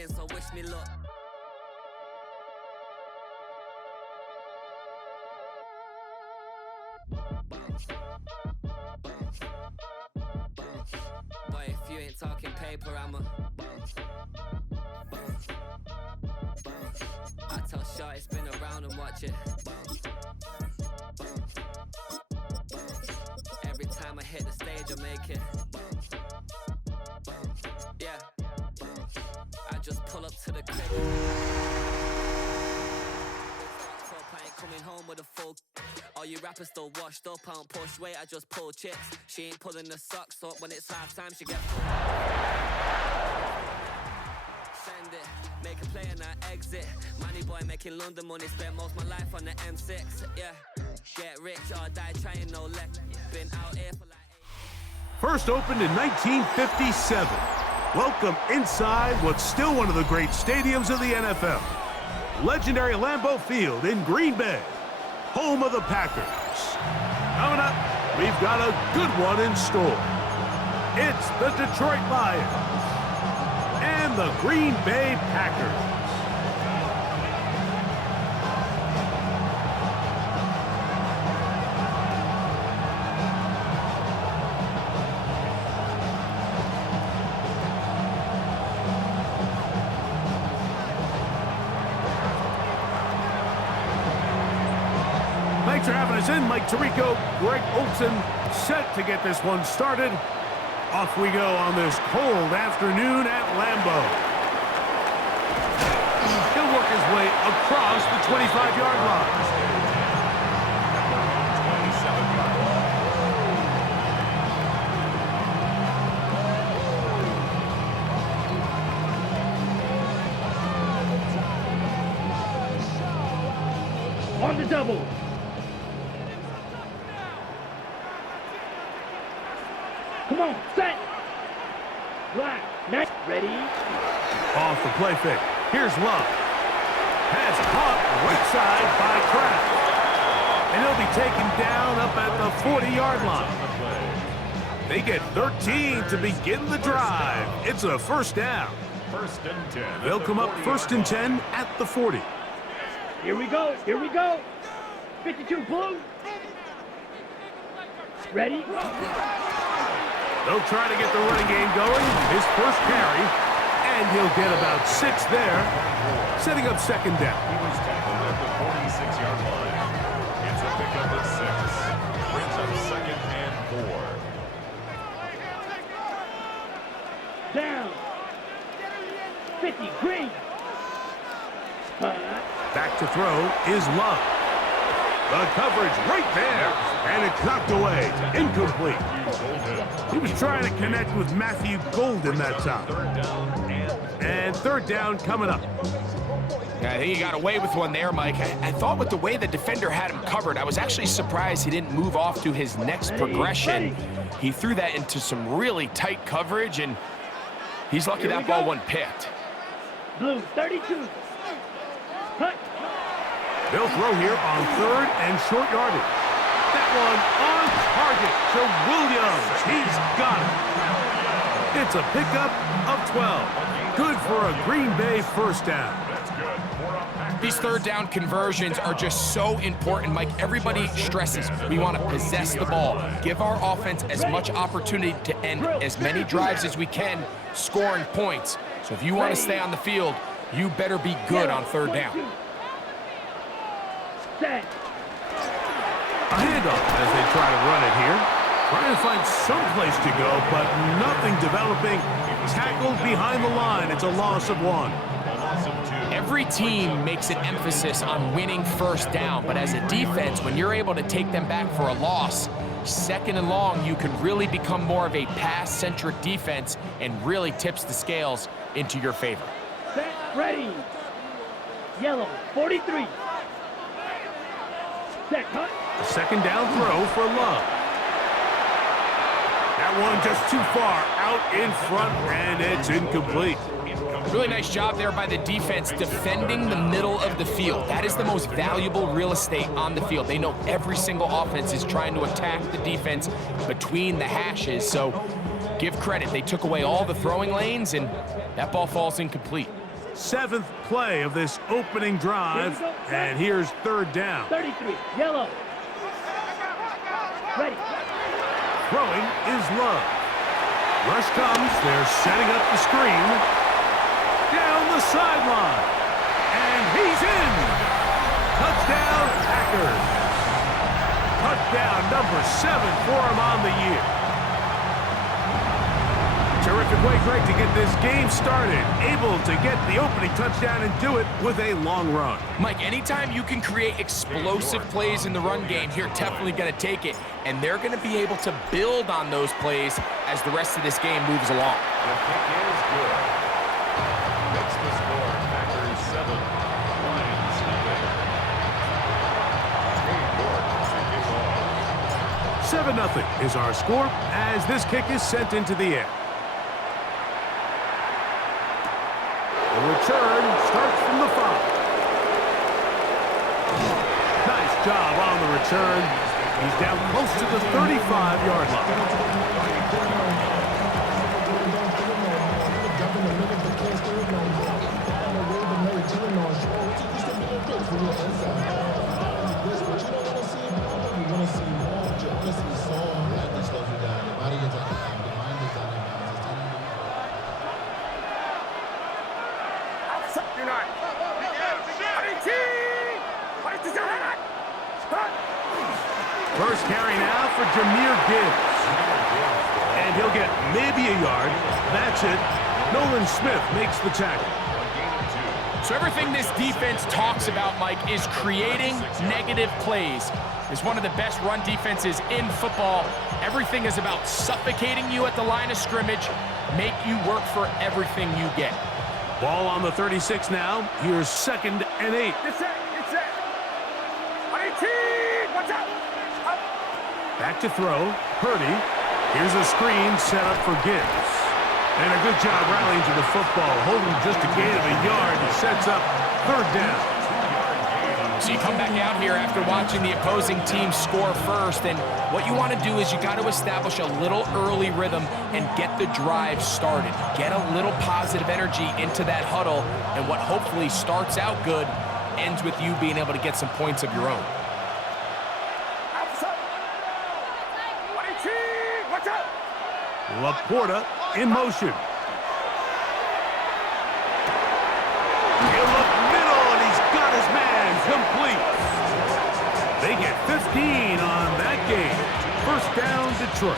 winning, so wish me luck. Bounce, bounce, bounce. Boy, if you ain't talking paper, I'ma bounce, bounce, bounce. I tell Shorty spin around and watch it bounce, bounce, bounce. Every time I hit the stage, I make it bounce, bounce. Yeah, bounce. I just pull up to the crib. I ain't coming home with a full. All you rappers still washed up, I don't push weight, I just pull chicks. She ain't pulling the socks up when it's halftime, she get full. Send it, make a play and I exit. Money boy making London money, spent most of my life on the M6. Yeah, get rich or die trying, no leg. Been out here for like 8. First opened in 1957. Welcome inside what's still one of the great stadiums of the NFL. Legendary Lambeau Field in Green Bay, home of the Packers. Coming up, we've got a good one in store. It's the Detroit Lions and the Green Bay Packers. Thanks for having us in. Mike Tirico, Greg Olson, set to get this one started. Off we go on this cold afternoon at Lambeau. He'll work his way across the 25-yard line. On the double. Come on, set. Black, next, ready. Off the play fake. Here's Love. Pass caught right side by Kraft. And he'll be taken down up at the 40-yard line. They get 13 to begin the drive. It's a first down. First and 10. They'll come up first and 10 at the 40. Here we go, here we go. 52 blue. Ready? They'll try to get the running game going. His first carry, and he'll get about 6 there, setting up second down. He was tackled at the 46-yard line. It's a pickup of 6. Brings up second and 4. Down. 50, green. Back to throw is Love. The coverage right there, and it's knocked away, incomplete. He was trying to connect with Matthew Golden that time. And third down coming up. Yeah, I think he got away with one there, Mike. I thought with the way the defender had him covered, I was actually surprised he didn't move off to his next progression. He threw that into some really tight coverage, and he's lucky that ball wasn't picked. Blue, 32. Cut. They'll throw here on third and short yardage. That one on target to Williams. He's got it. It's a pickup of 12. Good for a Green Bay first down. These third down conversions are just so important, Mike. Everybody stresses we want to possess the ball, give our offense as much opportunity to end as many drives as we can, scoring points. So if you want to stay on the field, you better be good on third down. Set. A handoff as they try to run it here. Trying to find some place to go, but nothing developing. Tackled behind the line. It's a loss of 1. Every team makes an emphasis on winning first down, but as a defense, when you're able to take them back for a loss, second and long, you can really become more of a pass-centric defense and really tips the scales into your favor. Set, ready. Yellow, 43. Set, cut. A second down throw for Love. That one just too far out in front, and it's incomplete. Really nice job there by the defense defending the middle of the field. That is the most valuable real estate on the field. They know every single offense is trying to attack the defense between the hashes, so give credit. They took away all the throwing lanes, and that ball falls incomplete. 7th play of this opening drive, and here's 3rd down. 33, yellow. Ready. Throwing is Love. Rush comes, they're setting up the screen. Down the sideline. And he's in. Touchdown, Packers. Touchdown number 7 for him on the year. Terrific way, Greg, to get this game started. Able to get the opening touchdown and do it with a long run. Mike, anytime you can create explosive plays in the run game, you're definitely going to take it. And they're going to be able to build on those plays as the rest of this game moves along. The kick is good. Makes the score. Packers 7, Lions nothing. New York to kick off. 7-0 is our score as this kick is sent into the air. The return starts from the 5. Nice job on the return. He's down close to the 35-yard line. First carry now for Jahmyr Gibbs. And he'll get maybe a yard. That's it. Nolan Smith makes the tackle. So everything this defense talks about, Mike, is creating negative plays. It's one of the best run defenses in football. Everything is about suffocating you at the line of scrimmage, make you work for everything you get. Ball on the 36 now. Here's 2nd and 8. Back to throw. Purdy. Here's a screen set up for Gibbs. And a good job rallying to the football, holding just a gain of a yard. He sets up 3rd down. So you come back out here after watching the opposing team score first, and what you want to do is you got to establish a little early rhythm and get the drive started. Get a little positive energy into that huddle, and what hopefully starts out good ends with you being able to get some points of your own. Laporta in motion. He'll look middle, and he's got his man complete. They get 15 on that game. 1st down, Detroit.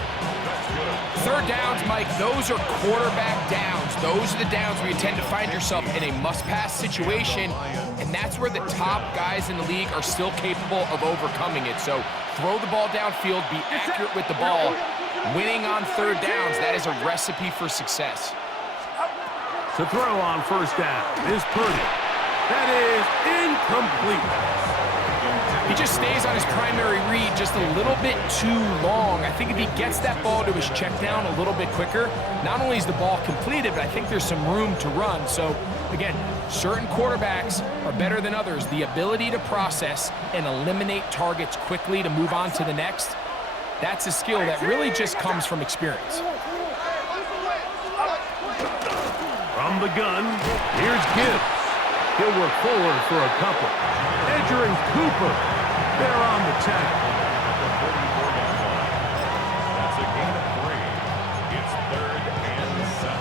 3rd downs, Mike, those are quarterback downs. Those are the downs where you tend to find yourself in a must-pass situation, and that's where the top guys in the league are still capable of overcoming it. So throw the ball downfield, be accurate with the ball. Winning on 3rd downs, that is a recipe for success. To throw on 1st down is Purdy. That is incomplete. He just stays on his primary read just a little bit too long. I think if he gets that ball to his check down a little bit quicker, not only is the ball completed, but I think there's some room to run. So, again, certain quarterbacks are better than others. The ability to process and eliminate targets quickly to move on to the next, that's a skill that really just comes from experience. From the gun, here's Gibbs. He'll work forward for a couple. Edger and Cooper, they're on the tackle. That's a gain of 3. It's 3rd and 7.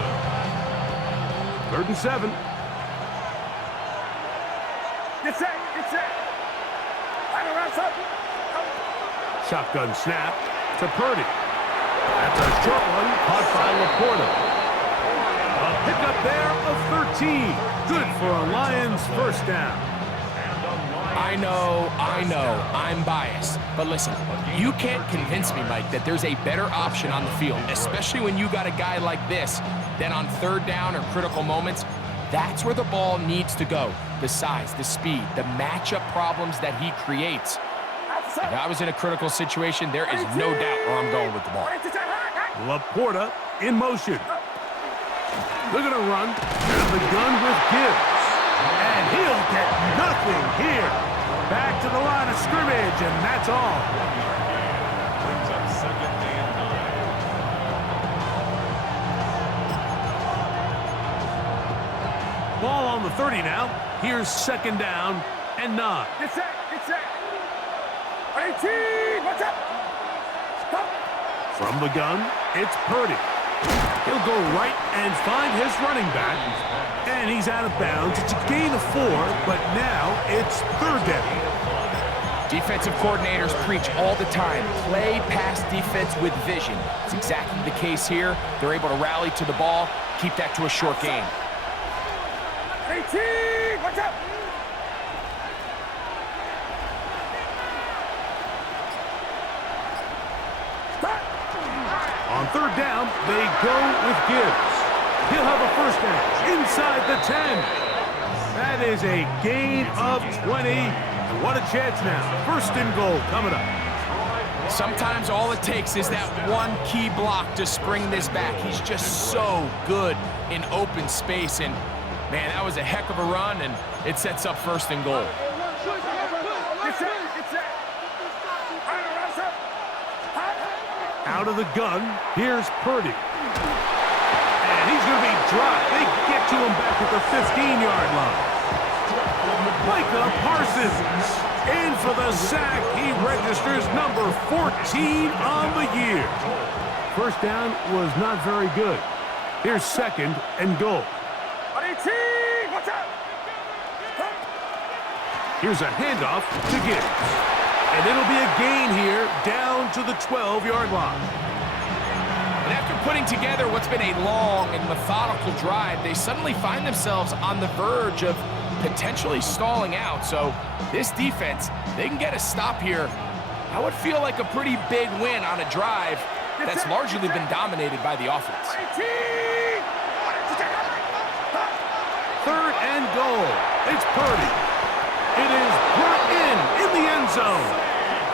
3rd and 7. Get set. Final round, son. Shotgun snap to Purdy. That's a short one, caught by Laporta. A pickup there of 13. Good for a Lions 1st down. I know, I'm biased. But listen, you can't convince me, Mike, that there's a better option on the field, especially when you got a guy like this, than on 3rd down or critical moments. That's where the ball needs to go. The size, the speed, the matchup problems that he creates. If I was in a critical situation, there is no doubt where I'm going with the ball. Laporta in motion. They're going to run out of the gun with Gibbs. And he'll get nothing here. Back to the line of scrimmage, and that's all. Brings up 2nd and 9. Ball on the 30 now. Here's second down and 9. Get set, get set. 18, what's up? Stop. From the gun, it's Purdy. He'll go right and find his running back. And he's out of bounds. It's a gain of 4, but now it's third down. Defensive coordinators preach all the time, play pass defense with vision. It's exactly the case here. They're able to rally to the ball, keep that to a short game. 18, what's up? Stop. On third down, they go with Gibbs. He'll have a first down inside the 10. That is a gain of 20. What a chance now. First and goal coming up. Sometimes all it takes is that one key block to spring this back. He's just so good in open space. And, man, that was a heck of a run, and it sets up first and goal. Out of the gun, here's Purdy. And he's going to be dropped. They get to him back at the 15-yard line. Micah Parsons in for the sack. He registers number 14 on the year. First down was not very good. Here's second and goal. What's up? Here's a handoff to Gibbs. And it'll be a gain here down to the 12-yard line. And after putting together what's been a long and methodical drive, they suddenly find themselves on the verge of potentially stalling out. So this defense, they can get a stop here. I would feel like a pretty big win on a drive that's largely been dominated by the offense. Third and goal. It's Purdy. It is brought in the end zone.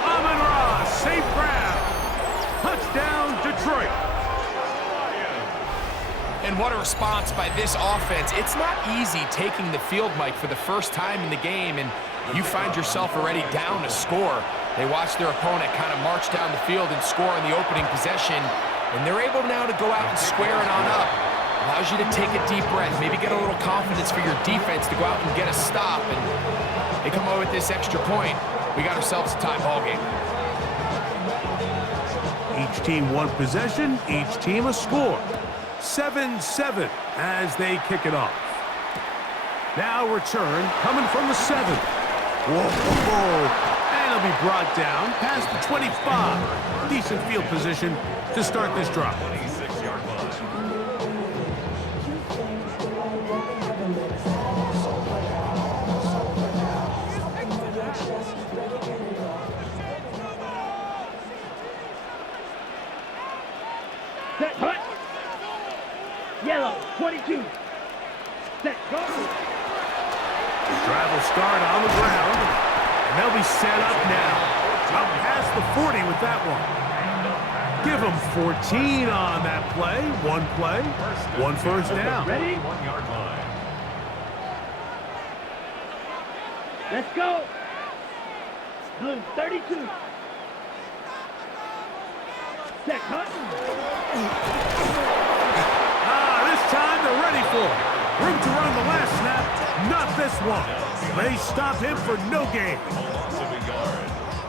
Amon-Ra, safe grab. Touchdown, Detroit. And what a response by this offense. It's not easy taking the field, Mike, for the first time in the game, and you find yourself already down to score. They watch their opponent kind of march down the field and score on the opening possession, and they're able now to go out and square it on up. Allows you to take a deep breath, maybe get a little confidence for your defense to go out and get a stop, and they come away with this extra point. We got ourselves a tie ball game. Each team one possession, each team a score. 7-7 as they kick it off. Now return coming from the 7. Whoa. And it'll be brought down past the 25. Decent field position to start this drive. 26-yard line. Set, hut. Yellow, 22. Set, go. The drive will start on the ground, and they'll be set up now. Up past the 40 with that one. Give them 14 on that play. One first down. Ready? 1-yard line. Let's go. Blue, 32. Set, hut. This time they're ready for it. Room to run the last snap. Not this one. They stop him for no gain.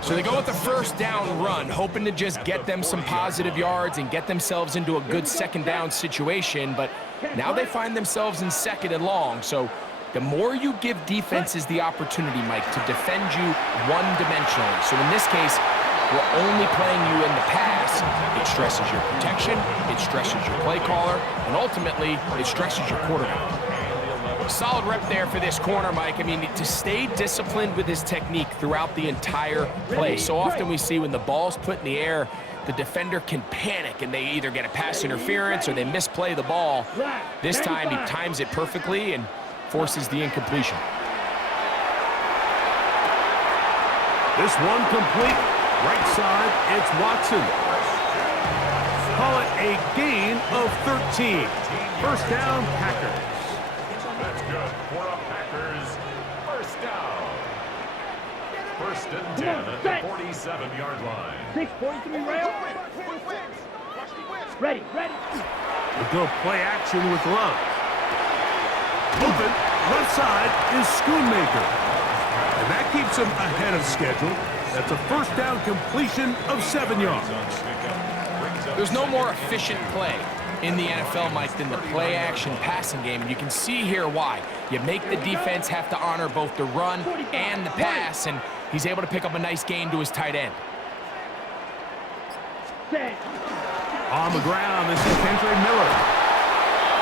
So they go with the first down run, hoping to just get them some positive yards and get themselves into a good second down situation, but now they find themselves in second and long. So the more you give defenses the opportunity, Mike, to defend you one-dimensionally. So in this case, we're only playing you in the pass. It stresses your protection, it stresses your play caller, and ultimately, it stresses your quarterback. Solid rep there for this corner, Mike. I mean, to stay disciplined with his technique throughout the entire play. So often we see when the ball's put in the air, the defender can panic and they either get a pass interference or they misplay the ball. This time, he times it perfectly and forces the incompletion. This one complete. Right side, it's Watson. Call it a gain of 13. First down, Packers. That's good for the Packers. First down. First and 10 at the 47-yard line. 6:43 rail. Ready. We'll go play action with Love. Open. Left side is Schoonmaker. And that keeps him ahead of schedule. That's a first down completion of 7 yards. There's no more efficient play in the NFL, Mike, than the play-action passing game, and you can see here why. You make the defense have to honor both the run and the pass, and he's able to pick up a nice gain to his tight end. On the ground, this is Kendra Miller.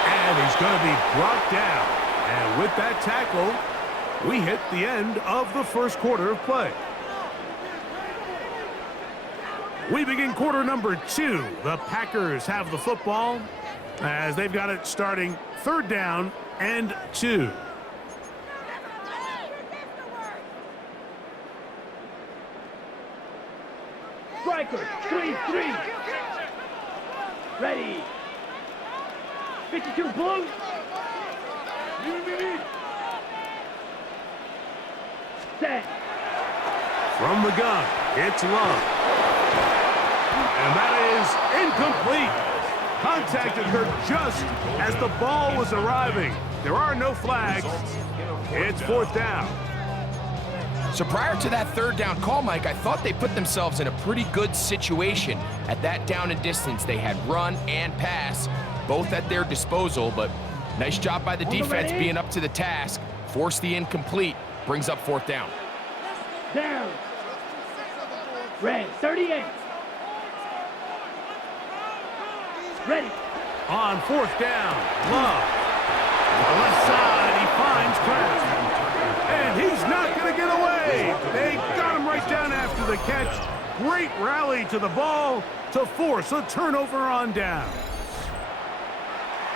And he's going to be brought down. And with that tackle, we hit the end of the first quarter of play. We begin quarter number 2. The Packers have the football as they've got it starting 3rd down and 2. Striker, 3-3. Ready. 52 blue. Set. From the gun, it's Love. And that is incomplete. Contact occurred just as the ball was arriving. There are no flags. It's 4th down. So prior to that 3rd down call, Mike, I thought they put themselves in a pretty good situation at that down and distance. They had run and pass, both at their disposal, but nice job by the defense being up to the task. Force the incomplete, brings up 4th down. Down. Red, 38. Ready. On 4th down, Love. On the left side, he finds Kraft. And he's not going to get away. They got him right down after the catch. Great rally to the ball to force a turnover on down.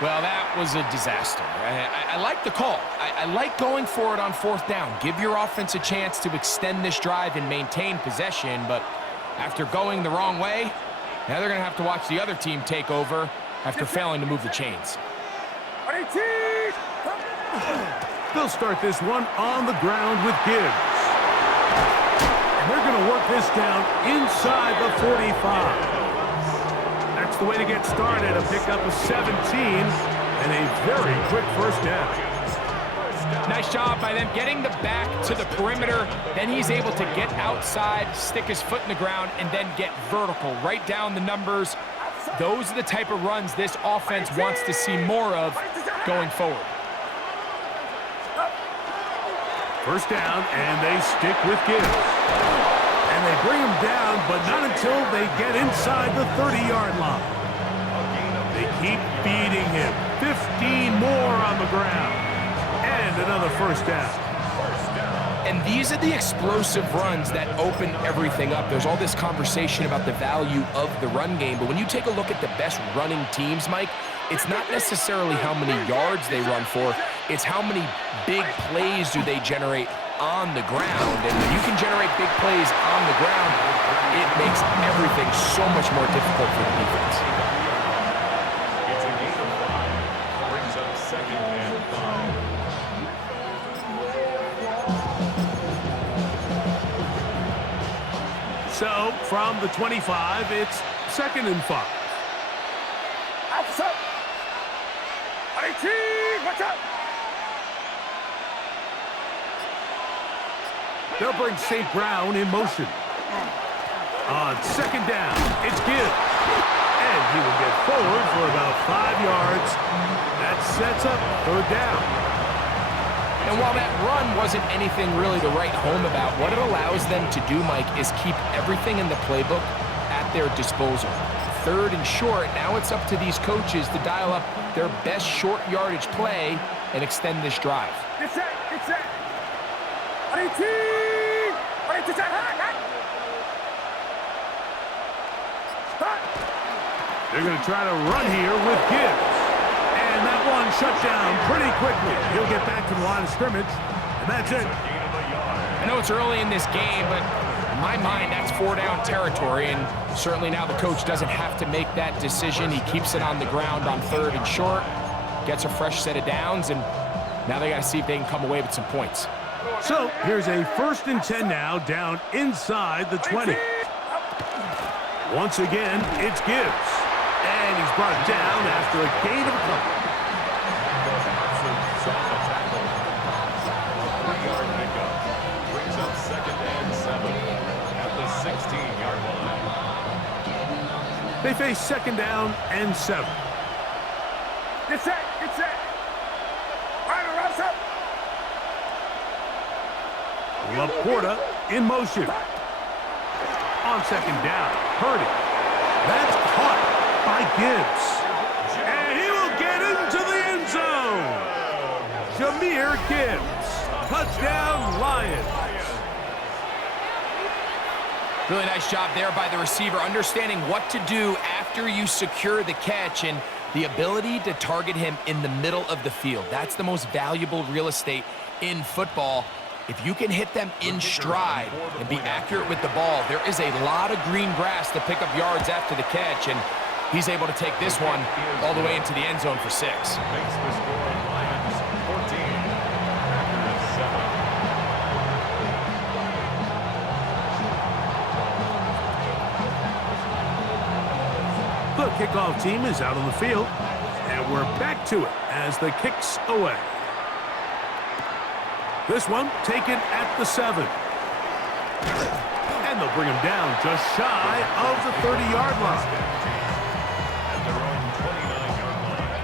Well, that was a disaster. I like the call. I like going for it on 4th down. Give your offense a chance to extend this drive and maintain possession, but after going the wrong way, now they're going to have to watch the other team take over after failing to move the chains. They'll start this one on the ground with Gibbs. And they're going to work this down inside the 45. That's the way to get started, a pickup of 17 and a very quick first down. Nice job by them getting the back to the perimeter. Then he's able to get outside, stick his foot in the ground, and then get vertical right down the numbers. Those are the type of runs this offense wants to see more of going forward. First down, and they stick with Gibbs. And they bring him down, but not until they get inside the 30-yard line. They keep feeding him. 15 more on the ground. And another first down. And these are the explosive runs that open everything up. There's all this conversation about the value of the run game, but when you take a look at the best running teams, Mike, it's not necessarily how many yards they run for, it's how many big plays do they generate on the ground. And when you can generate big plays on the ground, it makes everything so much more difficult for the defense. It's a gain of 5. Brings up 2nd and 5. So, from the 25, it's 2nd and 5. They'll bring St. Brown in motion. On 2nd down, it's Gibbs. And he will get forward for about 5 yards. That sets up 3rd down. And while that run wasn't anything really to write home about, what it allows them to do, Mike, is keep everything in the playbook at their disposal. 3rd and short, now it's up to these coaches to dial up their best short yardage play and extend this drive. They're going to try to run here with Gibbs. And that one shut down pretty quickly. He'll get back to the line of scrimmage, and that's it. I know it's early in this game, but in my mind, that's 4-down territory, and certainly now the coach doesn't have to make that decision. He keeps it on the ground on 3rd and short, gets a fresh set of downs, and now they got to see if they can come away with some points. So here's a 1st and 10 now, down inside the 20. Once again, it's Gibbs. And he's brought down after a gain of a couple. They face second down and 7. Get set, get set. Ryder, rush up. Laporta in motion. On second down, Purdy. That's caught by Gibbs. And he will get into the end zone. Jahmyr Gibbs. Touchdown, Lions. Really nice job there by the receiver, understanding what to do after you secure the catch and the ability to target him in the middle of the field. That's the most valuable real estate in football. If you can hit them in stride and be accurate with the ball, there is a lot of green grass to pick up yards after the catch, and he's able to take this one all the way into the end zone for 6. Makes the score Lions 14, Packers 7. The kickoff team is out on the field, and we're back to it as the kick's away. This one taken at the 7. And they'll bring him down just shy of the 30-yard line. At their own 29-yard line.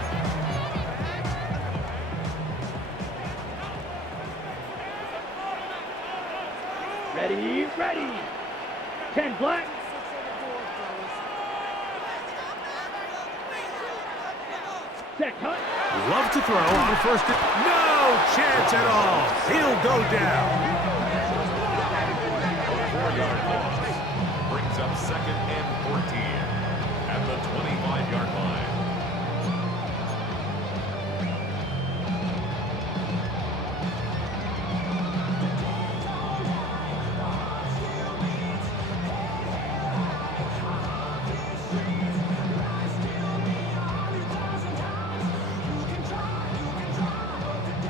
Ready, ready. 10 black. Set cut. Love to throw on first. No chance at all. He'll go down. 4-yard loss. Brings up second and 14 at the 25-yard line.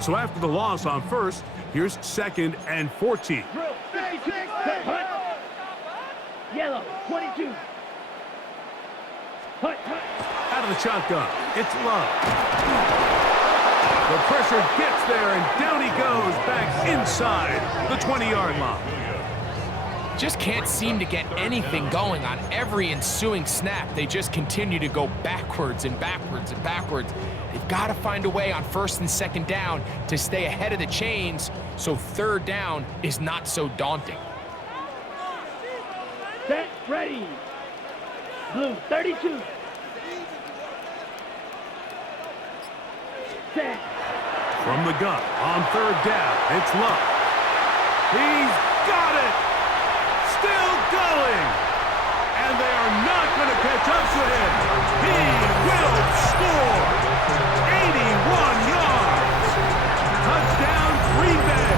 So after the loss on first, here's second and 14. Drill. 56. Set cut. Yellow. 22. Hut, hut. Out of the shotgun, it's Love. The pressure gets there, and down he goes back inside the 20-yard line. Just can't seem to get anything going on every ensuing snap. They just continue to go backwards and backwards and backwards. They've got to find a way on first and second down to stay ahead of the chains so third down is not so daunting. Set, ready. Blue, 32. Set. From the gun on third down, it's Love. He's got it. Still going. And they are not going to catch up to him. He will score. 81 yards. Touchdown, Green Bay.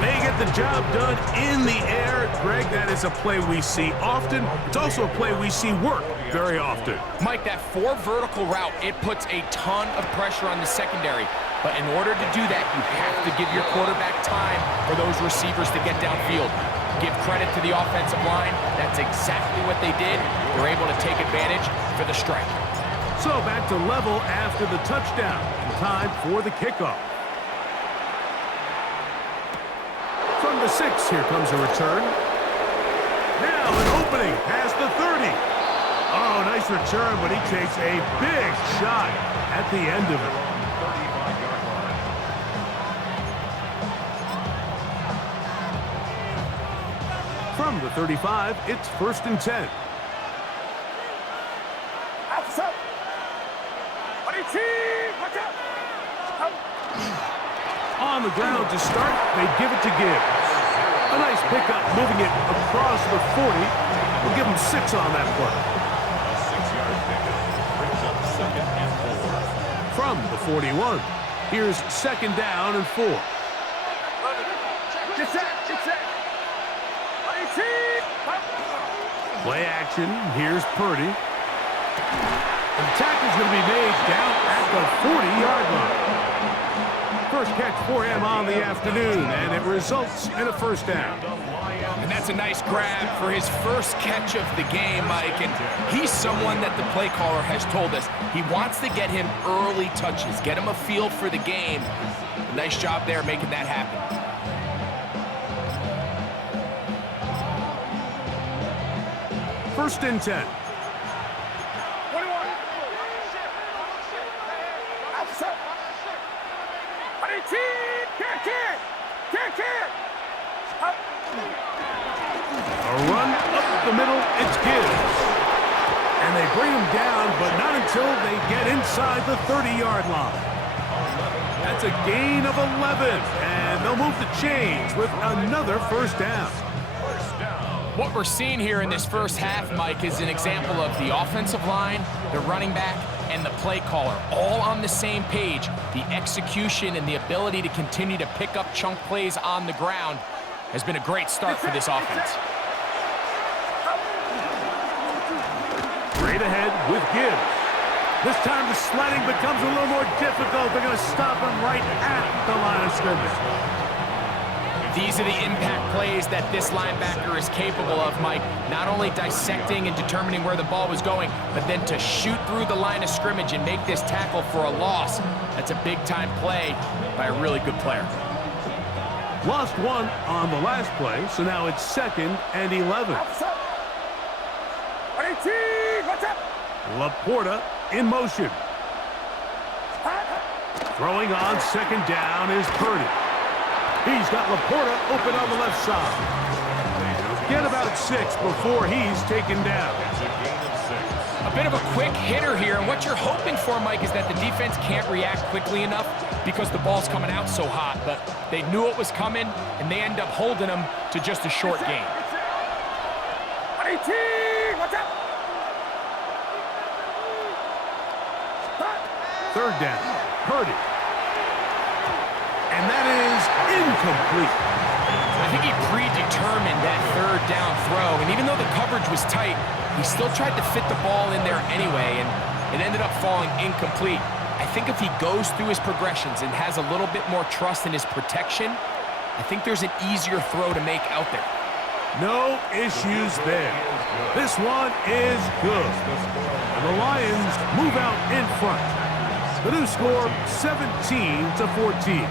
They get the job done in the air. Greg, that is a play we see often. It's also a play we see work very often. Mike, that 4 vertical route, it puts a ton of pressure on the secondary. But in order to do that, you have to give your quarterback time for those receivers to get downfield. Give credit to the offensive line. That's exactly what they did. They're able to take advantage for the strike. So back to level after the touchdown. And time for the kickoff. From the 6, here comes a return. Now an opening past the 30. Oh, nice return, but he takes a big shot at the end of it. 35-yard line. From the 35, it's first and 10. Outside. 22. Watch out. On the ground to start, they give it to Gibbs. A nice pickup, moving it across the 40. We'll give him 6 on that play. A 6-yard pickup brings up second and 4. From the 41, here's second down and 4. Get set. Get set. 22. Play action, here's Purdy. The tackle's going to be made down at the 40-yard line. First catch for him on the afternoon, and it results in a first down. And that's a nice grab for his first catch of the game, Mike. And he's someone that the play caller has told us he wants to get him early touches, get him a feel for the game. Nice job there making that happen. 1st and 10. 21. Outside. 18. Kick. Up. A run up the middle, it's Gibbs. And they bring him down, but not until they get inside the 30-yard line. That's a gain of 11, and they'll move the chains with another 1st down. What we're seeing here in this first half, Mike, is an example of the offensive line, the running back, and the play caller all on the same page. The execution and the ability to continue to pick up chunk plays on the ground has been a great start for this offense. Straight ahead with Gibbs. This time the sledding becomes a little more difficult. They're going to stop him right at the line of scrimmage. These are the impact plays that this linebacker is capable of, Mike. Not only dissecting and determining where the ball was going, but then to shoot through the line of scrimmage and make this tackle for a loss. That's a big-time play by a really good player. Lost one on the last play, so now it's 2nd and 11. 18. What's up? Laporta in motion. Throwing on 2nd down is Purdy. He's got Laporta open on the left side. Get about 6 before he's taken down. A bit of a quick hitter here, and what you're hoping for, Mike, is that the defense can't react quickly enough because the ball's coming out so hot, but they knew it was coming, and they end up holding them to just a short gain. 18. What's up? 3rd down, Purdy. And that is incomplete. I think he predetermined that 3rd down throw, and even though the coverage was tight, he still tried to fit the ball in there anyway, and it ended up falling incomplete. I think if he goes through his progressions and has a little bit more trust in his protection, I think there's an easier throw to make out there. No issues there. This one is good. And the Lions move out in front. The new score, 17-14.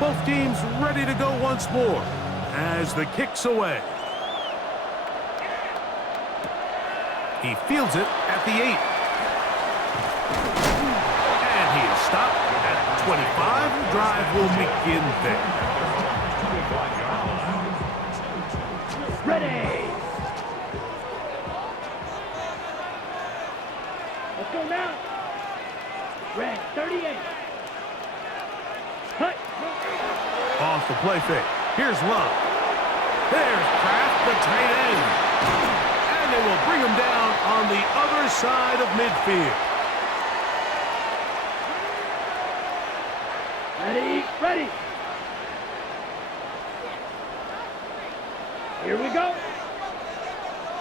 Both teams ready to go once more as the kick's away. He fields it at the 8. And he is stopped at 25. The drive will begin there. Ready. Let's go now. Red 38. Cut. Off the play fake. Here's Love. There's Kraft, the tight end. And they will bring him down on the other side of midfield. Ready. Here we go.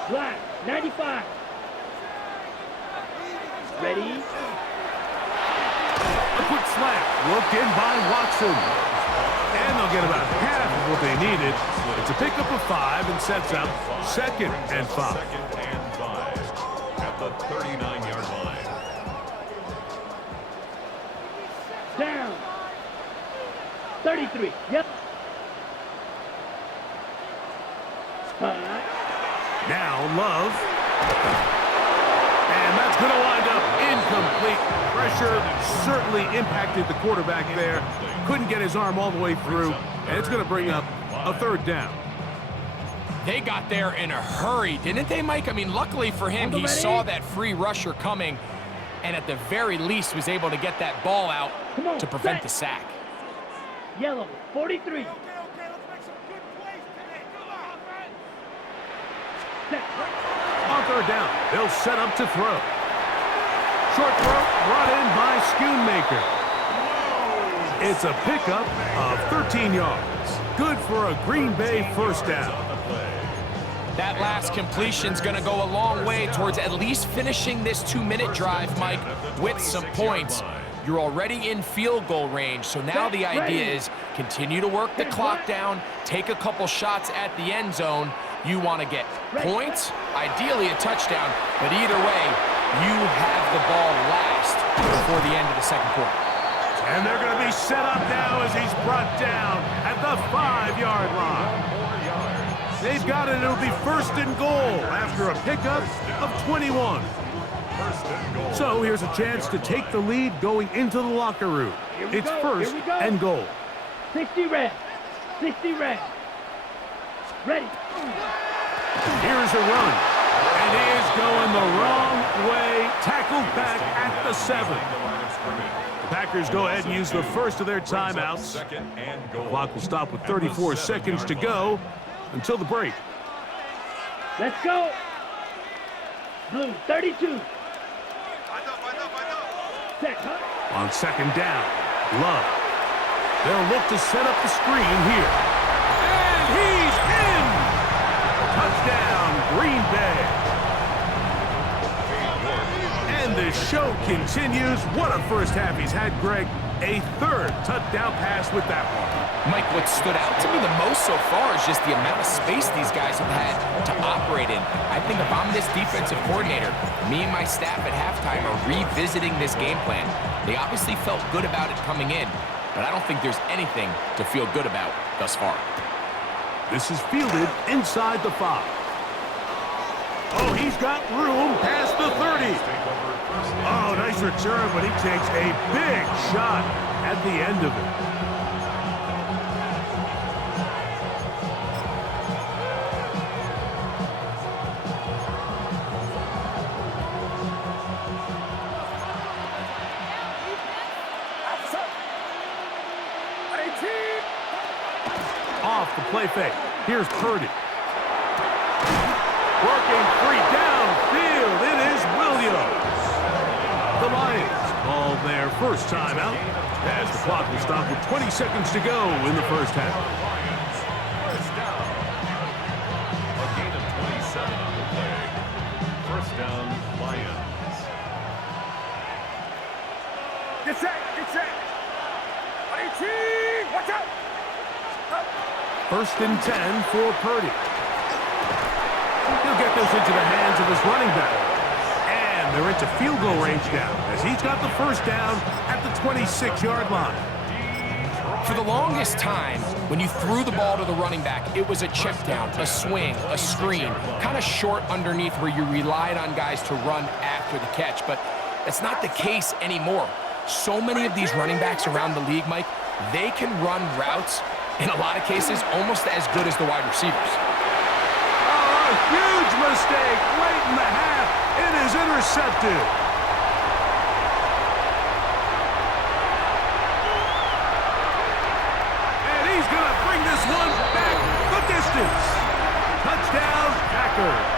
Black 95. Ready. A quick slant. Worked in by Watson. And they'll get about half of what they needed. It's a pickup of 5 and sets up 2nd and 5. 2nd and 5 at the 39-yard line. Down. 33. Yep. Now Love. And that's going to wind up incomplete. Pressure certainly impacted the quarterback there. Couldn't get his arm all the way through. And it's going to bring up a 3rd down. They got there in a hurry, didn't they, Mike? I mean, luckily for him, he saw that free rusher coming and at the very least was able to get that ball out to prevent the sack. Yellow 43. On 3rd down, they'll set up to throw. Short throw brought in by Schoonmaker. It's a pickup of 13 yards. Good for a Green Bay 1st down. That last completion's going to go a long way towards at least finishing this 2-minute drive, Mike, with some points. You're already in field goal range, so now the idea is continue to work the clock down, take a couple shots at the end zone. You want to get points, ideally a touchdown, but either way, you have the ball last before the end of the 2nd quarter. And they're going to be set up now as he's brought down at the 5-yard line. They've got it. It'll be 1st and goal after a pickup of 21. So here's a chance to take the lead going into the locker room. It's 1st and goal. 60 red. 60 red. Ready. Here's a run. And he is going the wrong way. Tackled back at the 7. The Packers go ahead and use the first of their timeouts. The clock will stop with 34 seconds to go until the break. Let's go. Blue, 32. On 2nd down, Love. They'll look to set up the screen here. And he's in! Touchdown, Green Bay. And the show continues. What a first half he's had, Greg. A 3rd touchdown pass with that one. Mike, what stood out to me the most so far is just the amount of space these guys have had to operate in. I think if I'm this defensive coordinator, me and my staff at halftime are revisiting this game plan. They obviously felt good about it coming in, but I don't think there's anything to feel good about thus far. This is fielded inside the 5. Oh, he's got room past the 30. Oh, nice return, but he takes a big shot at the end of it. Off the play fake. Here's Purdy. Working free downfield. It is Williams. The Lions call their first timeout as the clock will stop with 20 seconds to go in the first half. First down. A gain of 27 on the play. First down, Lions. Get set. Get set. 18. Watch out. 1st and 10 for Purdy. He'll get this into the hands of his running back. And they're into field goal range now as he's got the first down at the 26-yard line. For the longest time, when you threw the ball to the running back, it was a check down, a swing, a screen, kind of short underneath where you relied on guys to run after the catch. But that's not the case anymore. So many of these running backs around the league, Mike, they can run routes, in a lot of cases, almost as good as the wide receivers. Oh, a huge mistake late in the half. It is intercepted. And he's going to bring this one back the distance. Touchdown, Packers.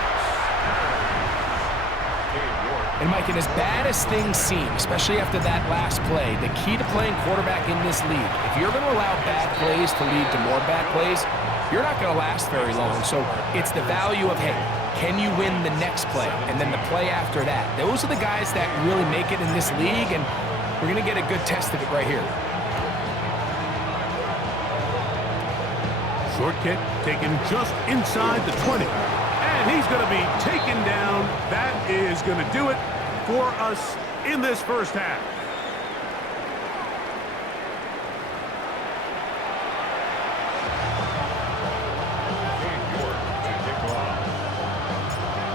And Mike, and as bad as things seem, especially after that last play, the key to playing quarterback in this league, if you're going to allow bad plays to lead to more bad plays, you're not going to last very long. So it's the value of, hey, can you win the next play? And then the play after that. Those are the guys that really make it in this league, and we're going to get a good test of it right here. Short kick taken just inside the 20. And he's going to be taken down. That is going to do it for us in this first half.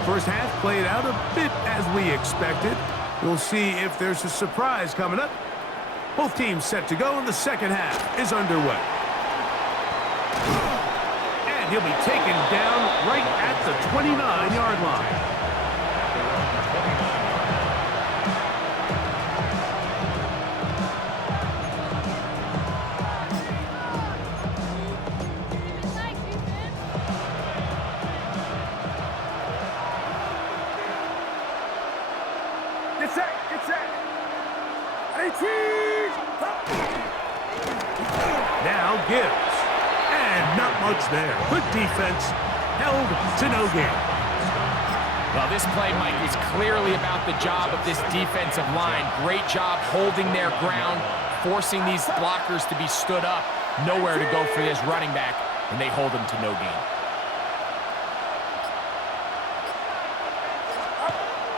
First half played out a bit as we expected. We'll see if there's a surprise coming up. Both teams set to go, and the second half is underway. And he'll be taken down right at the 29-yard line. Get set. Get set. 18. Now Gibbs. And not much there. Good defense. Held to no gain. Well, this play, Mike, is clearly about the job of this defensive line. Great job holding their ground, forcing these blockers to be stood up. Nowhere to go for this running back, and they hold him to no gain.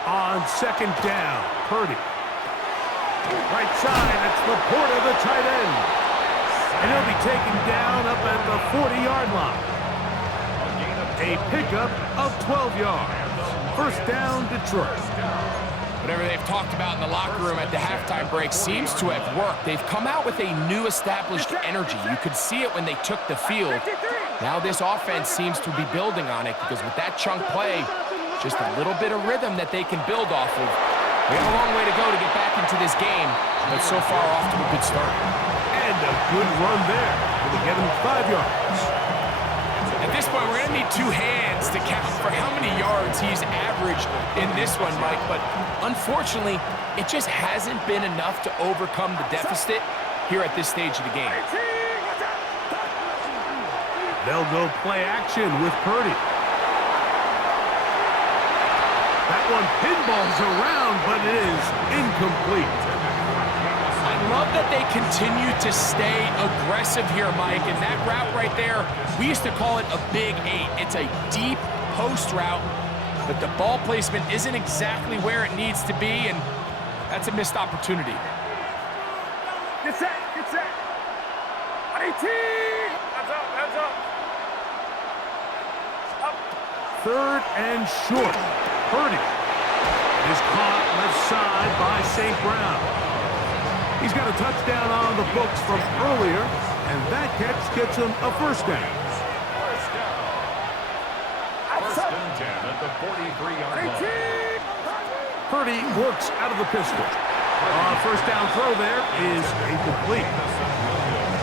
On second down, Purdy. Right side, it's Laporta, the tight end. And he'll be taken down up at the 40-yard line. A gain of a pickup of 12 yards. First down, Detroit. Whatever they've talked about in the locker room at the halftime break seems to have worked. They've come out with a new established energy. You could see it when they took the field. Now this offense seems to be building on it because with that chunk play, just a little bit of rhythm that they can build off of. We have a long way to go to get back into this game, but so far off to a good start. And a good run there. Going to get him 5 yards. At this point, we're going to need 2 hands to count for how many yards he's averaged in this one, Mike. But unfortunately, it just hasn't been enough to overcome the deficit here at this stage of the game. They'll go play action with Purdy. That one pinballs around, but it is incomplete. I love that they continue to stay aggressive here, Mike, and that route right there, we used to call it a big 8. It's a deep post route, but the ball placement isn't exactly where it needs to be, and that's a missed opportunity. Get set, get set. 18. Hands up, hands up. Up. 3rd and short. Purdy is caught left side by St. Brown. He's got a touchdown on the books from earlier, and that catch gets him a first down. First down. First and 10 at the 43-yard line. Purdy works out of the pistol. First down throw there is incomplete.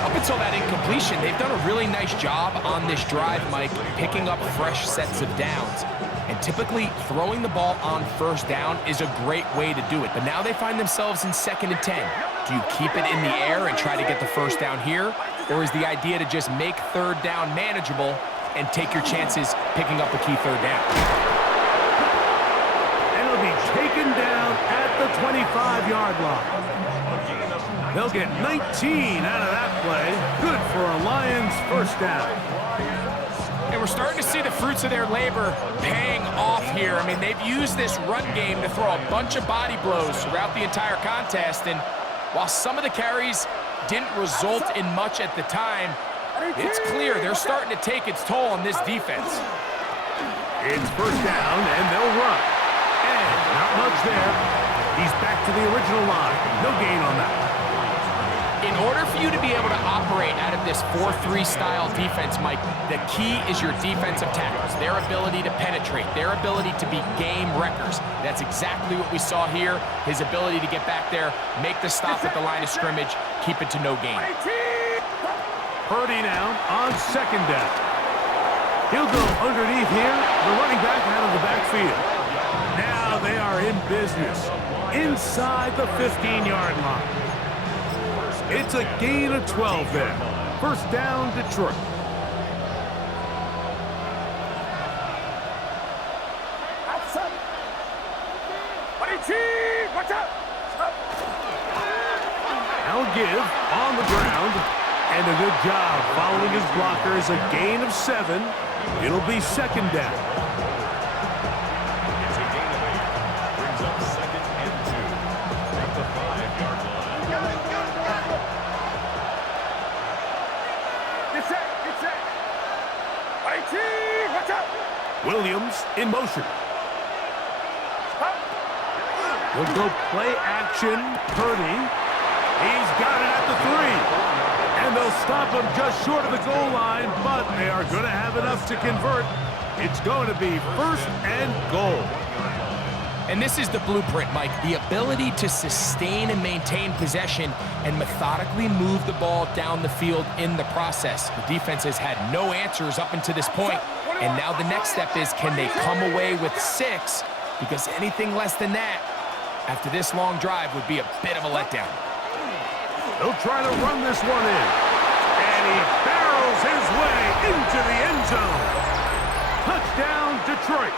Up until that incompletion, they've done a really nice job on this drive, Mike, picking up fresh sets of downs. And typically, throwing the ball on first down is a great way to do it. But now they find themselves in 2nd and 10. Do you keep it in the air and try to get the first down here? Or is the idea to just make 3rd down manageable and take your chances picking up a key 3rd down? And it'll be taken down at the 25-yard line. They'll get 19 out of that play. Good for a Lions first down. And we're starting to see the fruits of their labor paying off here. I mean, they've used this run game to throw a bunch of body blows throughout the entire contest. And while some of the carries didn't result in much at the time, it's clear they're starting to take its toll on this defense. It's first down, and they'll run. And not much there. He's back to the original line. No gain on that. In order for you to be able to operate out of this 4-3 style defense, Mike, the key is your defensive tackles, their ability to penetrate, their ability to be game wreckers. That's exactly what we saw here, his ability to get back there, make the stop at the line of scrimmage, keep it to no gain. Purdy now on 2nd down. He'll go underneath here, the running back out of the backfield. Now they are in business, inside the 15-yard line. It's a gain of 12 there. First down, Detroit. Outside. 22. Watch out. Now give on the ground. And a good job following his blockers. A gain of 7. It'll be 2nd down. It's a gain of 8. Brings up 2nd and 2 at the 5-yard line. Get set, get set. 18. Watch out. Williams in motion. He'll go play action. Purdy. He's got it at the 3. And they'll stop him just short of the goal line, but they are going to have enough to convert. It's going to be 1st and goal. And this is the blueprint, Mike. The ability to sustain and maintain possession and methodically move the ball down the field in the process. The defense has had no answers up until this point, and now the next step is, can they come away with 6? Because anything less than that, after this long drive, would be a bit of a letdown. They'll try to run this one in. And he barrels his way into the end zone. Touchdown, Detroit.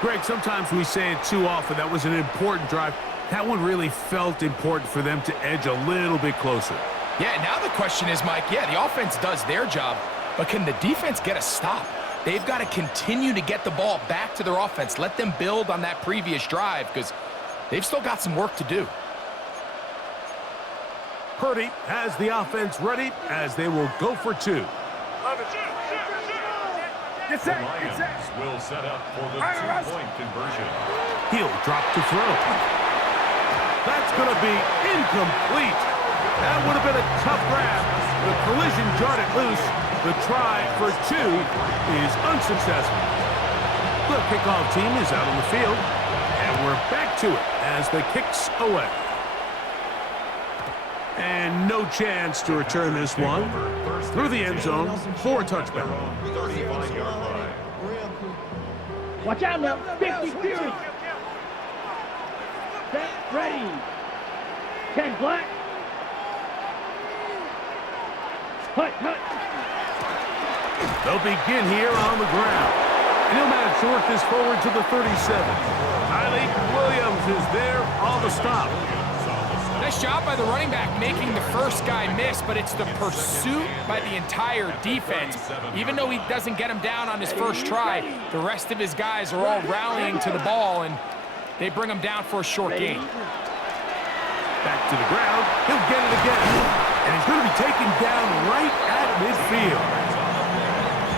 Greg, sometimes we say it too often. That was an important drive. That one really felt important for them to edge a little bit closer. Yeah, now the question is, Mike, yeah, the offense does their job, but can the defense get a stop? They've got to continue to get the ball back to their offense. Let them build on that previous drive because they've still got some work to do. Purdy has the offense ready as they will go for 2. Get The set. Get Lions set. will set up for the Fire rush. two-point conversion. He'll drop to throw. That's going to be incomplete. That would have been a tough grab. The collision jarred it loose. The try for two is unsuccessful. The kickoff team is out on the field, and we're back to it as the kick's away. And no chance to return this one through the end zone for a touchback. 35-yard line. Watch out now. 50 Fury. Set, ready. 10 black. Hut, hut. They'll begin here on the ground. And he'll manage to work this forward to the 37. Tyleek Williams is there on the stop. Nice job by the running back making the first guy miss, but it's the pursuit by the entire defense. Even though he doesn't get him down on his first try, the rest of his guys are all rallying to the ball, and they bring him down for a short gain. Back to the ground. He'll get it again. And he's going to be taken down right at midfield.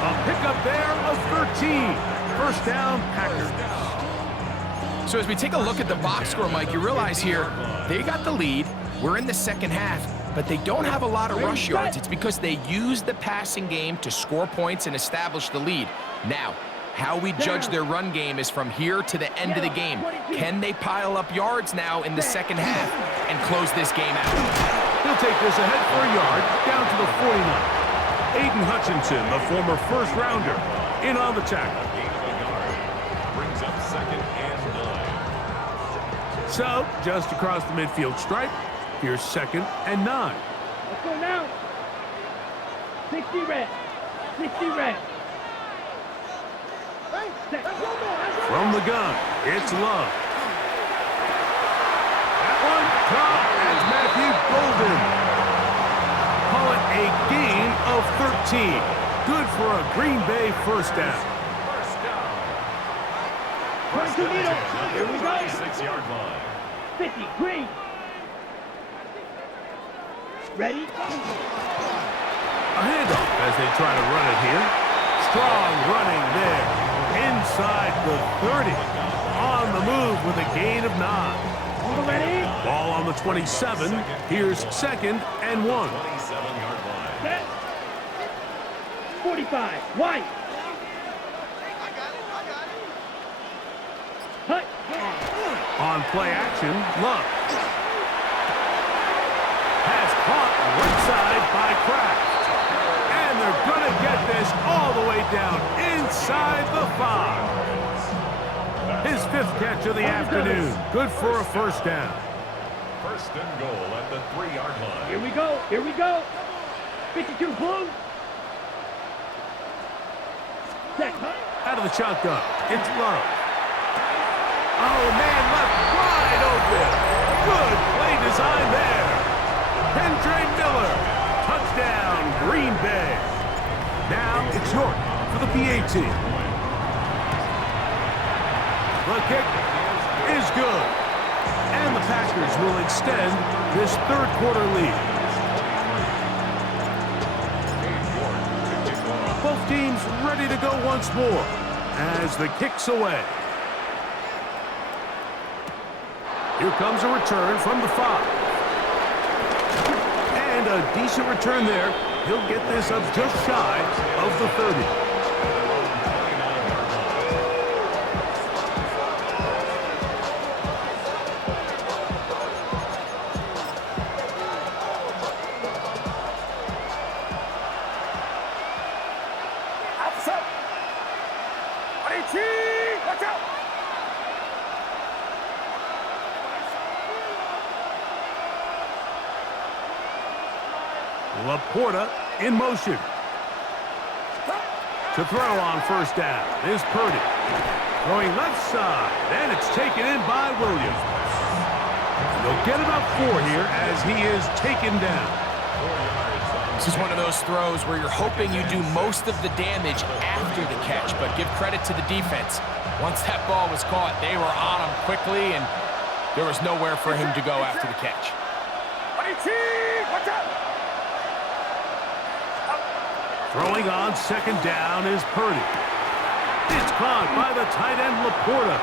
A pickup there of 13. First down, Packers. So as we take a look at the box score, Mike, you realize here they got the lead. We're in the second half, but they don't have a lot of rush yards. It's because they use the passing game to score points and establish the lead. Now, how we judge their run game is from here to the end of the game. Can they pile up yards now in the second half and close this game out? He'll take this ahead for a yard, down to the 49. Aiden Hutchinson, the former first-rounder, in on the tackle. Brings up second and 9. So, just across the midfield stripe, here's second and 9. Let's go now. 60 red. 60 red. From the gun, it's Love. That one caught as Matthew Golden. Call it a gain of 13. Good for a Green Bay first down. First down. 22 needle. Here we go. 6-yard line. 50 green. Ready? A handoff as they try to run it here. Strong running there. Inside the 30. On the move with a gain of 9. Ready? Ball on the 27. Here's second and 1. 27-yard line. Set. 45. White. Hut. On play action, Love. Has caught right side by Kraft. And they're going to get this all the way down inside the 5. His 5th catch of the afternoon. Good for a first down. First and goal at the 3-yard line. Here we go. Here we go. 52 blue. Set. Hut. Out of the shotgun, it's Love. Oh, man, left wide open. Good play design there. Kendra Miller. Touchdown, Green Bay. Now it's York for the PAT. The kick is good. And the Packers will extend this third-quarter lead. Both teams ready to go once more as the kick's away. Here comes a return from the 5. And a decent return there. He'll get this up just shy of the 30. Outside. 18. Watch out. Laporta in motion. To throw on first down is Purdy. Throwing left side, and it's taken in by Williams. And they'll get about 4 here as he is taken down. This is one of those throws where you're hoping you do most of the damage after the catch, but give credit to the defense. Once that ball was caught, they were on him quickly, and there was nowhere for him to go after the catch. 18. Watch out. Throwing on second down is Purdy. It's caught by the tight end Laporta.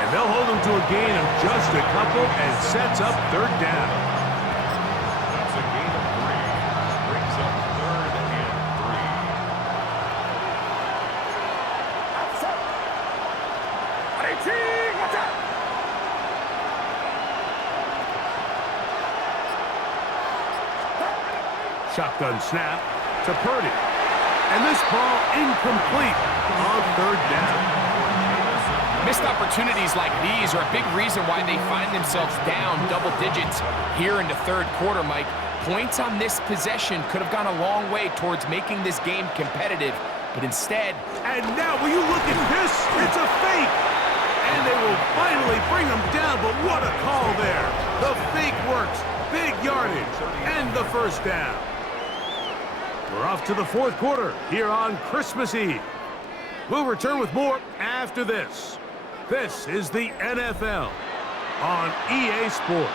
And they'll hold him to a gain of just a couple and sets up third down. That's a gain of 3. Brings up 3rd and 3. Watch out! Shotgun snap to Purdy. And this ball incomplete on third down. Missed opportunities like these are a big reason why they find themselves down double digits here in the third quarter, Mike. Points on this possession could have gone a long way towards making this game competitive, but instead... And now, will you look at this? It's a fake! And they will finally bring him down, but what a call there. The fake works, big yardage, and the first down. We're off to the fourth quarter here on Christmas Eve. We'll return with more after this. This is the NFL on EA Sports.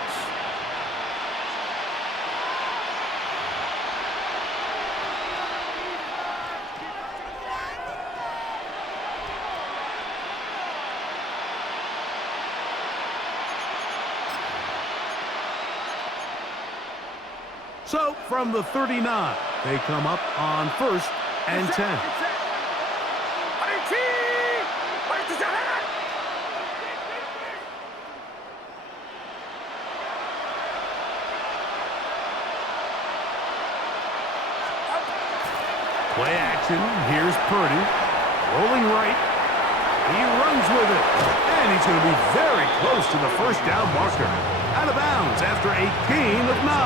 So, from the 39, they come up on 1st and 10. Play action. Here's Purdy. Rolling right. He runs with it. And he's going to be very close to the first down marker. Out of bounds after a gain of 9.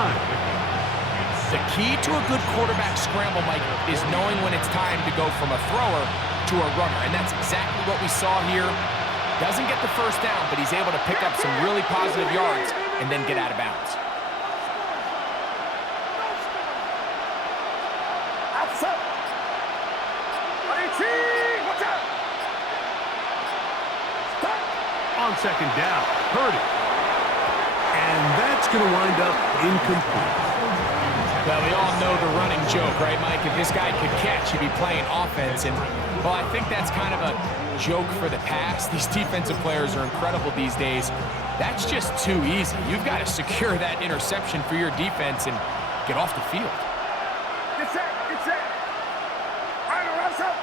The key to a good quarterback scramble, Mike, is knowing when it's time to go from a thrower to a runner. And that's exactly what we saw here. Doesn't get the first down, but he's able to pick up some really positive yards and then get out of bounds. On second down, Purdy. And that's going to wind up incomplete. Well, we all know the running joke, right, Mike? If this guy could catch, he'd be playing offense. And, well, I think that's kind of a joke for the past. These defensive players are incredible these days. That's just too easy. You've got to secure that interception for your defense and get off the field. Get set! Get set! Runs up!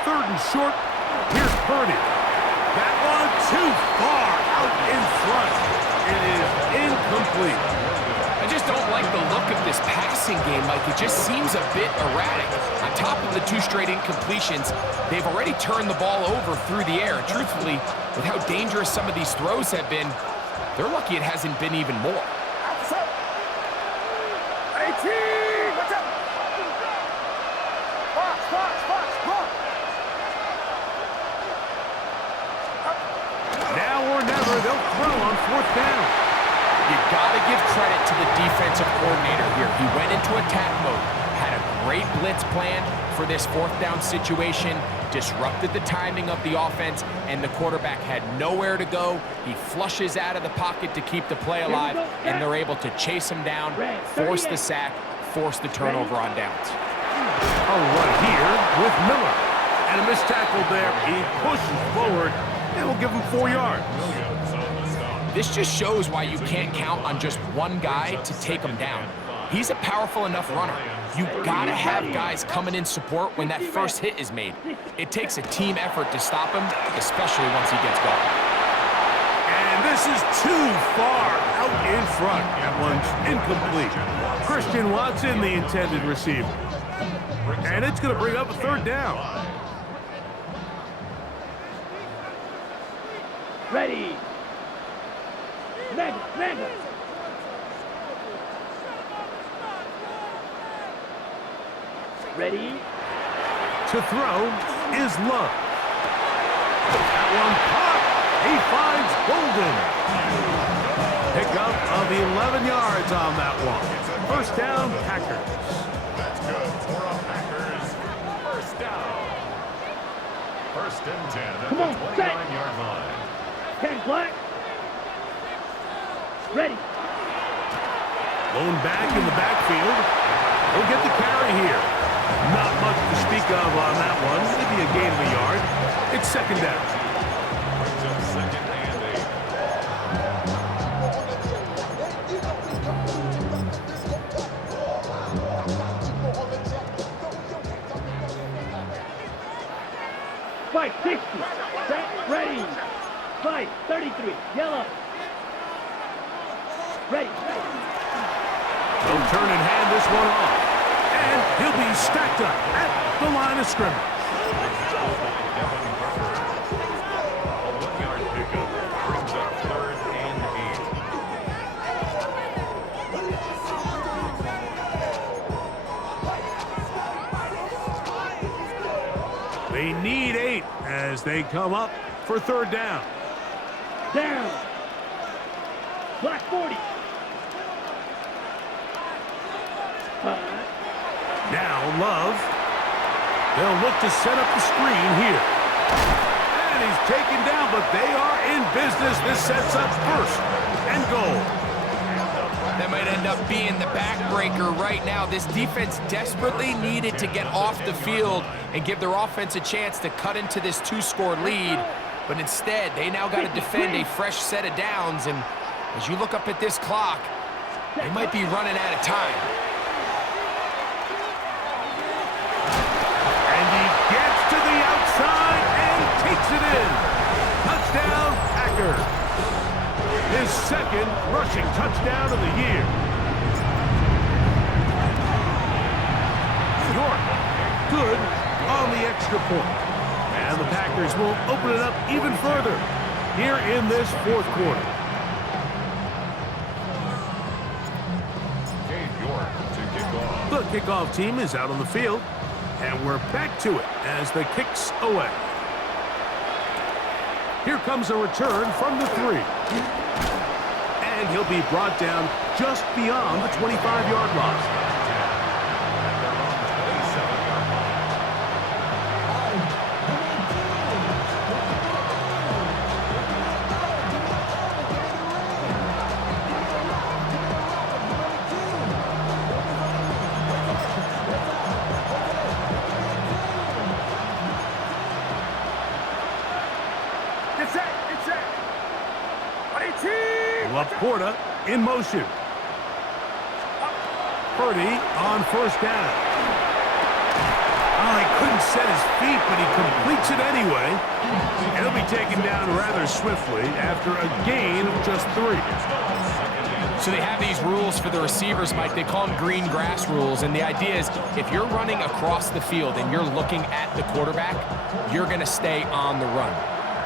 Third and short. Here's Purdy. That one too far out in front. It is incomplete. I just don't like the look of this passing game, Mike. It just seems a bit erratic. On top of the 2 straight incompletions, they've already turned the ball over through the air. And truthfully, with how dangerous some of these throws have been, they're lucky it hasn't been even more. Now or never, they'll throw on 4th down. You got to give credit to the defensive coordinator here. He went into attack mode, had a great blitz plan for this 4th down situation, disrupted the timing of the offense, and the quarterback had nowhere to go. He flushes out of the pocket to keep the play alive, and they're able to chase him down, force the sack, force the turnover on downs. A run here with Miller. And a missed tackle there. He pushes forward. It will give him 4 yards. This just shows why you can't count on just one guy to take him down. He's a powerful enough runner. You gotta have guys coming in support when that first hit is made. It takes a team effort to stop him, especially once he gets going. And this is too far out in front. That one's incomplete. Christian Watson, the intended receiver. And it's going to bring up a 3rd down. Ready. Mega. Ready. To throw is Love. That one caught. He finds Golden. Pickup of 11 yards on that one. First down, Packers. That's good for a Packers. First down. 1st and 10 at the 29-yard line. 10 black. Ready. Lone back in the backfield. He'll get the carry here. Not much to speak of on that one. Maybe a gain of a yard. It's second down. Brings up second and 8. Fight 60. Set. Ready. Fight 33. Yellow. Ready. They'll turn and hand this one off. And he'll be stacked up at the line of scrimmage. A 1-yard pickup brings up third and 8. They need 8 as they come up for third down. Down. Black 40. Now Love. They'll look to set up the screen here. And he's taken down, but they are in business. This sets up first and goal. That might end up being the backbreaker right now. This defense desperately needed to get off the field and give their offense a chance to cut into this 2-score lead. But instead, they now got to defend a fresh set of downs. And as you look up at this clock, they might be running out of time. And he gets to the outside and takes it in. Touchdown, Packer. His second rushing touchdown of the year. York, good on the extra point. And the Packers will open it up even further here in this fourth quarter. York to kick off. The kickoff team is out on the field, and we're back to it as the kick's away. Here comes a return from the 3. And he'll be brought down just beyond the 25-yard line. Laporta in motion. Purdy on first down. Oh, he couldn't set his feet, but he completes it anyway. And he'll be taken down rather swiftly after a gain of just 3. So they have these rules for the receivers, Mike. They call them green grass rules. And the idea is if you're running across the field and you're looking at the quarterback, you're going to stay on the run.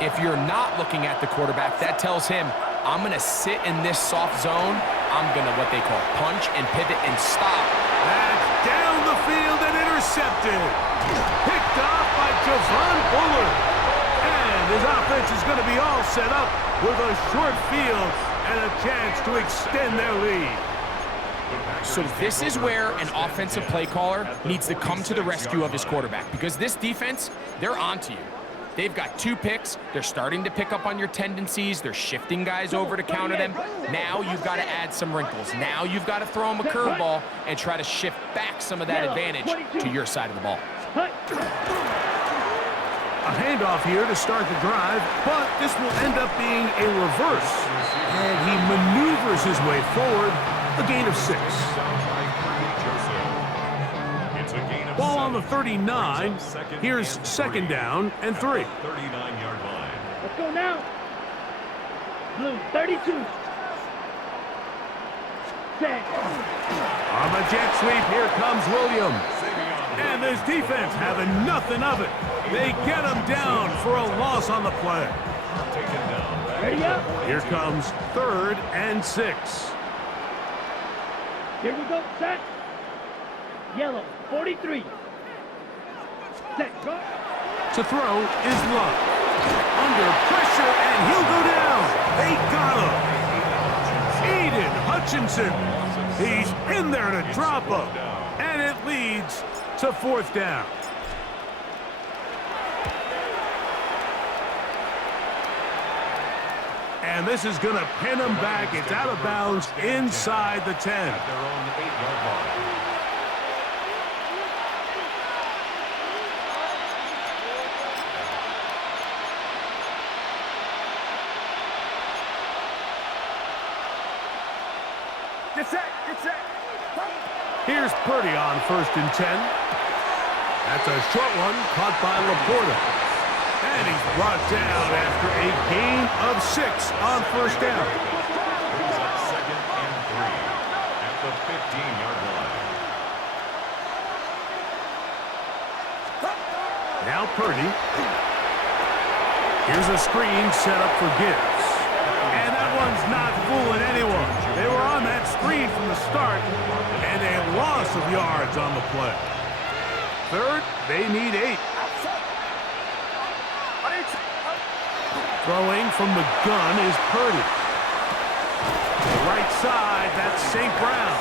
If you're not looking at the quarterback, that tells him, I'm going to sit in this soft zone. I'm going to what they call punch and pivot and stop. That's down the field and intercepted. Picked off by Javon Bullard. And his offense is going to be all set up with a short field and a chance to extend their lead. So this is where an offensive play caller needs to come to the rescue of his quarterback, because this defense, they're onto you. They've got 2 picks. They're starting to pick up on your tendencies. They're shifting guys over to counter them. Now you've got to add some wrinkles. Now you've got to throw them a curveball and try to shift back some of that advantage to your side of the ball. A handoff here to start the drive, but this will end up being a reverse. And he maneuvers his way forward, a gain of 6. Ball on the 39. Here's second down and 3. 39-yard line. Let's go now. Blue 32. Set. On the jet sweep, here comes Williams. And this defense having nothing of it. They get him down for a loss on the play. Ready up. Here comes 3rd and 6. Here we go. Set. Yellow 43. Set. Go. To throw is Love. Under pressure, and he'll go down. They got him. Aiden Hutchinson. He's in there to drop him. And it leads to 4th down. And this is going to pin them back. It's out of bounds inside the 10. At their own 8-yard line. Get set, get set. Here's Purdy on 1st and 10. That's a short one caught by Laporta. And he's brought down after a gain of 6 on 1st down. Brings up 2nd and 3 at the 15-yard line. Now Purdy. Here's a screen set up for Gibbs. And that one's not fooling anyone. They were on that screen from the start, and a loss of yards on the play. 3rd, they need 8. Throwing from the gun is Purdy. The right side, that's St. Brown.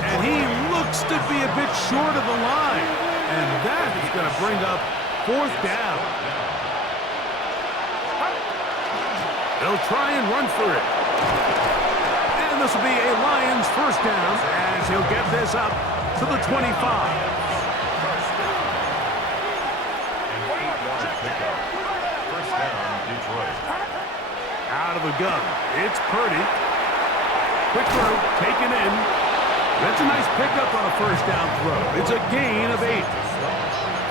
And he looks to be a bit short of the line. And that is going to bring up 4th down. They'll try and run for it. And this will be a Lions 1st down as he'll get this up to the 25. Out of the gun, it's Purdy. Quick throw, taken in. That's a nice pickup on a 1st down throw. It's a gain of 8.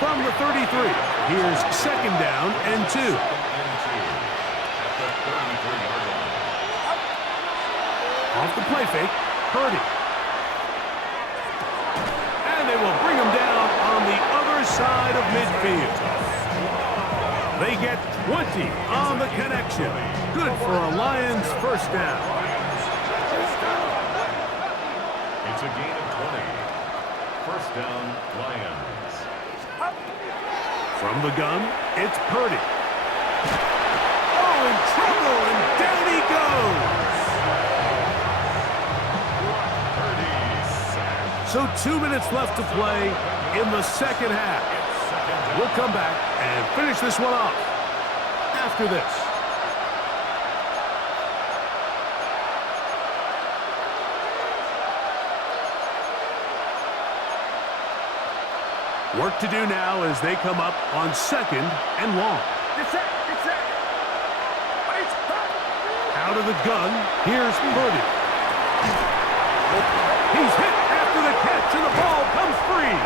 From the 33, here's 2nd down and 2. Off the play fake, Purdy. And they will bring him down on the other side of midfield. They get 20 on the connection. Good for a Lions 1st down. It's a gain of 20. 1st down, Lions. From the gun, it's Purdy. Oh, in trouble, and down he goes. So 2 minutes left to play in the 2nd half. We'll come back and finish this one off after this. Work to do now as they come up on 2nd and long. Get set, get set. Out of the gun, here's Purdy. He's hit after the catch, and the ball comes free.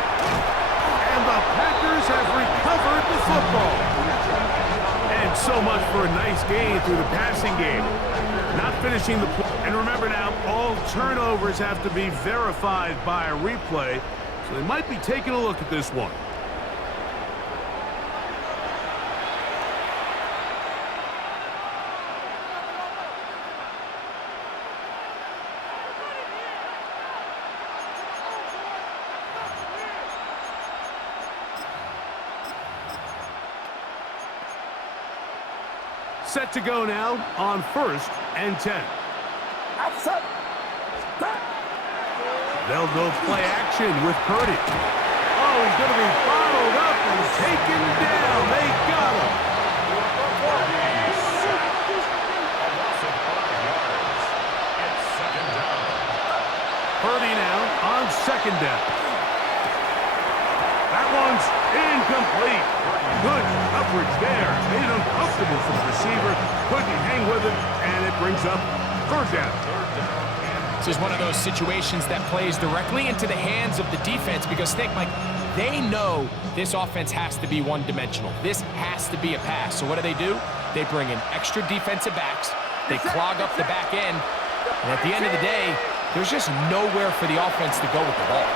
And the Packers have recovered the football. And so much for a nice gain through the passing game. Not finishing the play. And remember now, all turnovers have to be verified by a replay. So they might be taking a look at this one. Set to go now on 1st and 10. Outside. They'll go play action with Purdy. Oh, he's going to be bottled up and taken down. They got him. Purdy now on 2nd down. That one's incomplete. Good coverage there. Made it uncomfortable for the receiver. Couldn't hang with it, and it brings up 3rd down. This is one of those situations that plays directly into the hands of the defense because think, Mike, they know this offense has to be one-dimensional. This has to be a pass. So what do? They bring in extra defensive backs. They clog up the back end. And at the end of the day, there's just nowhere for the offense to go with the ball.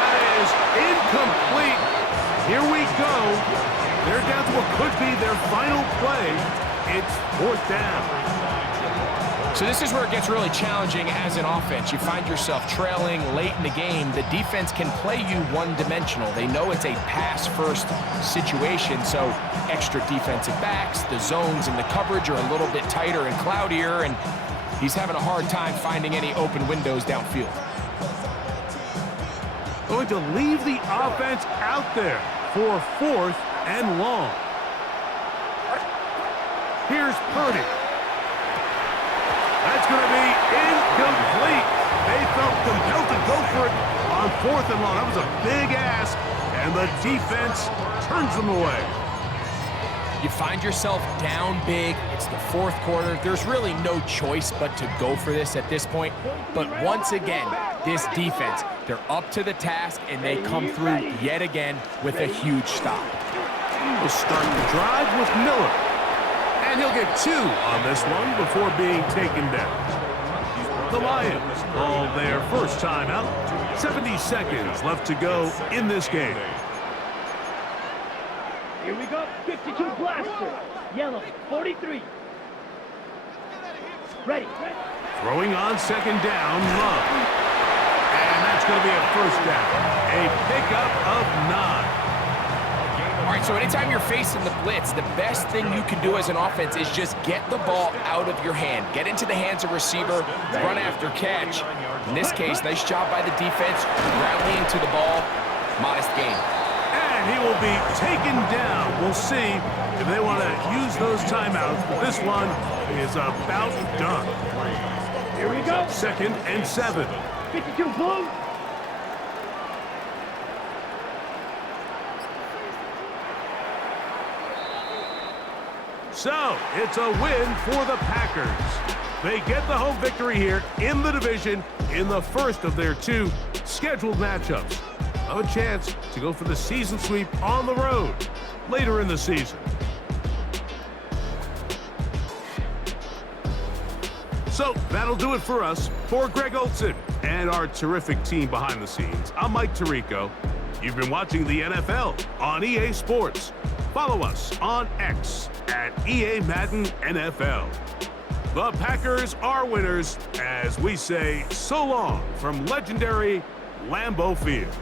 That is incomplete. Here we go. They're down to what could be their final play. It's 4th down. So this is where it gets really challenging as an offense. You find yourself trailing late in the game. The defense can play you one-dimensional. They know it's a pass-first situation, so extra defensive backs, the zones and the coverage are a little bit tighter and cloudier, and he's having a hard time finding any open windows downfield. Going to leave the offense out there for 4th and long. Here's Purdy. That's going to be incomplete. They felt compelled to go for it on 4th and long. That was a big ask, and the defense turns them away. You find yourself down big. It's the 4th quarter. There's really no choice but to go for this at this point. But once again, this defense, they're up to the task, and they come through yet again with a huge stop. We'll start the drive with Miller. And he'll get 2 on this one before being taken down. The Lions call their first timeout. 70 seconds left to go in this game. Here we go. 52 blaster. Yellow, 43. Ready. Throwing on 2nd down, Love. And that's going to be a 1st down. A pickup of 9. All right, so anytime you're facing the blitz, the best thing you can do as an offense is just get the ball out of your hand. Get into the hands of receiver, run after catch. In this case, nice job by the defense, rallying to the ball. Modest gain. And he will be taken down. We'll see if they want to use those timeouts, but this one is about done. Here we go. 2nd and 7. 52 blue. So, it's a win for the Packers. They get the home victory here in the division in the first of their 2 scheduled matchups. A chance to go for the season sweep on the road later in the season. So, that'll do it for us. For Greg Olson and our terrific team behind the scenes, I'm Mike Tirico. You've been watching the NFL on EA Sports. Follow us on X at EA Madden NFL. The Packers are winners as we say so long from legendary Lambeau Field.